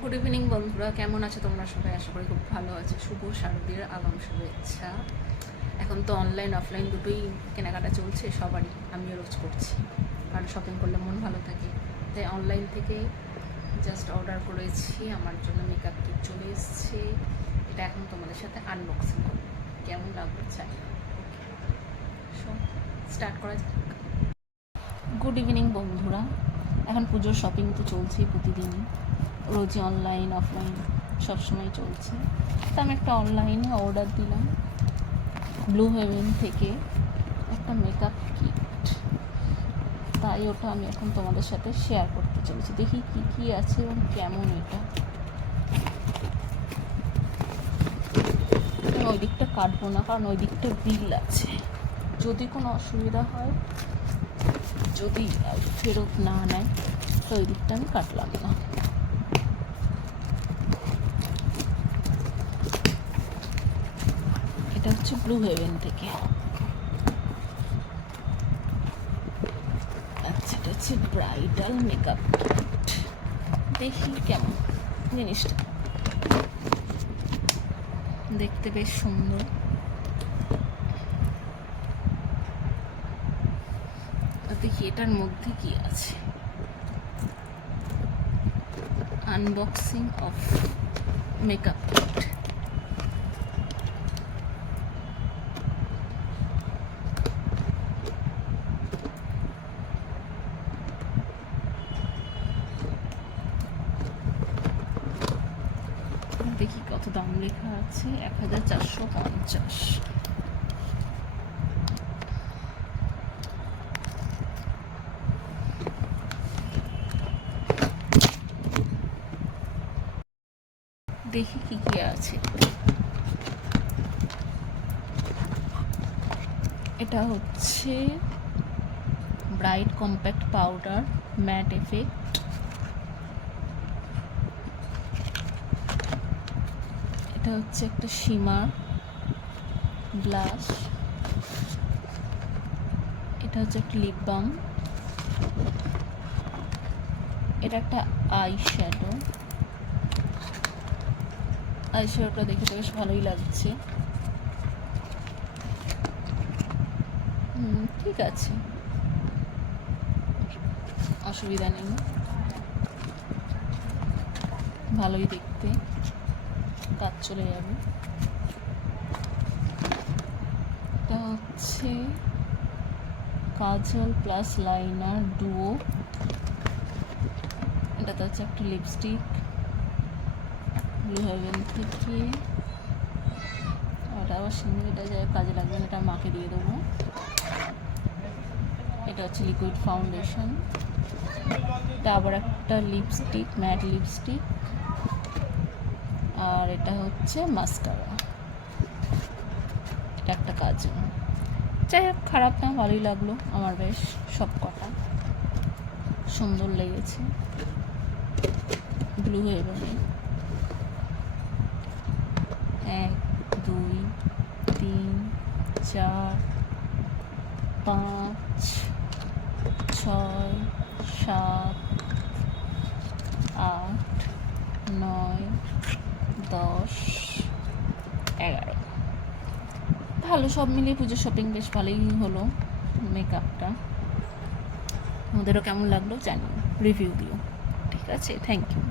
Good evening বন্ধুরা, কেমন আছো তোমরা সবাই? আশা করি খুব ভালো আছে। শুভ শারদীর আগাম শুভেচ্ছা। এখন তো অনলাইন অফলাইন দুটোই কেনাকাটা চলছে সবারই, আমিও রোজ করছি, কারণ শপিং করলে মন ভালো থাকে। তাই অনলাইন থেকে জাস্ট অর্ডার করেছি, আমার জন্য মেকআপ কিট চলে এসছে। এটা এখন তোমাদের সাথে আনবক্সিং করবো, কেমন লাগবে চাই। ওকে, সো স্টার্ট করা যাক। গুড ইভিনিং বন্ধুরা, এখন পুজোর শপিং তো চলছেই প্রতিদিনই, রোজই অনলাইন অফলাইন সবসময় চলছে। তা আমি একটা অনলাইনে অর্ডার দিলাম ব্লু হেভেন থেকে একটা মেকআপ কিট, তাই ওটা আমি এখন তোমাদের সাথে শেয়ার করতে চলেছি। দেখি কি কি আছে এবং কেমন এটা। আমি ওই দিকটা কাটবো না, কারণ ওই দিকটা বিল আছে। যদি কোনো অসুবিধা হয়, যদি ফেরত না নেয়, তো ওই দিকটা আমি কাটলাম না। এটা হচ্ছে ব্লু হেভেন থেকে। আচ্ছা, এটা হচ্ছে ব্রাইডাল মেকআপ কিট। দেখি কেমন জিনিসটা, দেখতে বেশ সুন্দর। দেখি এটার মধ্যে কি আছে। Unboxing of makeup kit. দেখি কত দাম লেখা আছে, 1450। দেখি কি কি আছে। এটা হচ্ছে bright compact powder matte effect. এটা হচ্ছে একটা শিমার ব্লাশ। এটা হচ্ছে একটা লিপ বাম। এটা একটা আই শ্যাডো। আই শ্যাডোটা দেখে তো বেশ ভালোই লাগছে। ঠিক আছে, অসুবিধা নেই, ভালোই দেখতে, কাজ চলে যাবে। এটা হচ্ছে কাজল প্লাস লাইনার ডুও। এটাতে হচ্ছে একটা লিপস্টিক ব্লু হেভেন থেকে। ওটা আবার এটা যায় কাজে লাগবে না, এটা মাকে দিয়ে দেবো। এটা হচ্ছে লিকুইড ফাউন্ডেশন। এটা আবার একটা লিপস্টিক, ম্যাট লিপস্টিক। আর এটা হচ্ছে মাস্কারা। এটা একটা কাজল। যাই হোক, খারাপ না, ভালোই লাগলো আমার, বেশ সব কটা সুন্দর লেগেছে। ব্লু হেভেনে 1 2 3 4 5 6 7 8 9 10 11। ভালো, সব মিলিয়ে পুজোর শপিং বেশ ভালোই হলো। মেকআপটা আমাদেরও কেমন লাগলো জানিও, রিভিউ দিও। ঠিক আছে, থ্যাংক ইউ।